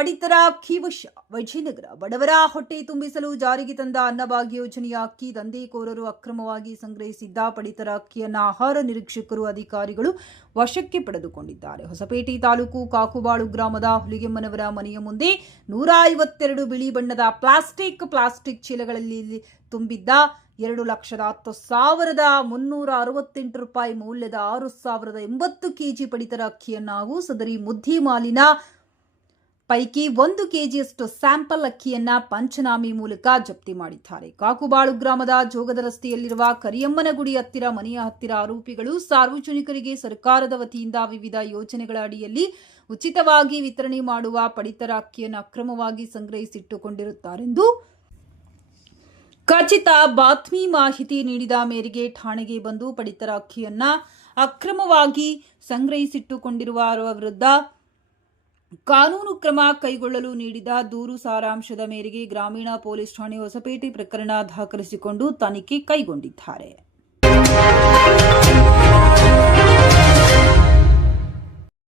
ಪಡಿತರ ಅಕ್ಕಿ ವಶ. ವಿಜಯನಗರ ಬಡವರ ಹೊಟ್ಟೆ ತುಂಬಿಸಲು ಜಾರಿಗೆ ತಂದ ಅನ್ನಭಾಗ್ಯ ಯೋಜನೆಯ ಅಕ್ಕಿ ದಂಧೆಕೋರರು ಅಕ್ರಮವಾಗಿ ಸಂಗ್ರಹಿಸಿದ್ದ ಪಡಿತರ ಅಕ್ಕಿಯನ್ನು ಆಹಾರ ನಿರೀಕ್ಷಕರು ಅಧಿಕಾರಿಗಳು ವಶಕ್ಕೆ ಪಡೆದುಕೊಂಡಿದ್ದಾರೆ. ಹೊಸಪೇಟೆ ತಾಲೂಕು ಕಾಕುಬಾಳು ಗ್ರಾಮದ ಹುಲಿಗೆಮ್ಮನವರ ಮನೆಯ ಮುಂದೆ 152 ಬಿಳಿ ಬಣ್ಣದ ಪ್ಲಾಸ್ಟಿಕ್ ಚೀಲಗಳಲ್ಲಿ ತುಂಬಿದ್ದ 2,10,368 ರೂಪಾಯಿ ಮೌಲ್ಯದ 6,080 ಕೆಜಿ ಪಡಿತರ ಅಕ್ಕಿಯನ್ನು ಹಾಗೂ ಸದರಿ ಮುದ್ದಿ ಮಾಲಿನ ಪೈಕಿ 1 ಕೆಜಿಯಷ್ಟು ಸ್ಯಾಂಪಲ್ ಅಕ್ಕಿಯನ್ನ ಪಂಚನಾಮಿ ಮೂಲಕ ಜಪ್ತಿ ಮಾಡಿದ್ದಾರೆ. ಕಾಕುಬಾಳು ಗ್ರಾಮದ ಜೋಗದ ರಸ್ತೆಯಲ್ಲಿರುವ ಕರಿಯಮ್ಮನಗುಡಿ ಮನೆಯ ಹತ್ತಿರ ಆರೋಪಿಗಳು ಸಾರ್ವಜನಿಕರಿಗೆ ಸರ್ಕಾರದ ವತಿಯಿಂದ ವಿವಿಧ ಯೋಜನೆಗಳ ಅಡಿಯಲ್ಲಿ ಉಚಿತವಾಗಿ ವಿತರಣೆ ಮಾಡುವ ಪಡಿತರ ಅಕ್ಕಿಯನ್ನು ಅಕ್ರಮವಾಗಿ ಸಂಗ್ರಹಿಸಿಟ್ಟುಕೊಂಡಿರುತ್ತಾರೆಂದು ಖಚಿತ ಬಾತ್ಮಿ ಮಾಹಿತಿ ನೀಡಿದ ಮೇರೆಗೆ ಠಾಣೆಗೆ ಬಂದು ಪಡಿತರ ಅಕ್ಕಿಯನ್ನ ಅಕ್ರಮವಾಗಿ ಸಂಗ್ರಹಿಸಿಟ್ಟುಕೊಂಡಿರುವವರ ವಿರುದ್ಧ ಕಾನೂನು ಕ್ರಮ ಕೈಗೊಳ್ಳಲು ನೀಡಿದ ದೂರು ಸಾರಾಂಶದ ಮೇರೆಗೆ ಗ್ರಾಮೀಣ ಪೊಲೀಸ್ ಠಾಣೆ ಹೊಸಪೇಟೆ ಪ್ರಕರಣ ದಾಖಲಿಸಿಕೊಂಡು ತನಿಖೆ ಕೈಗೊಂಡಿದ್ದಾರೆ.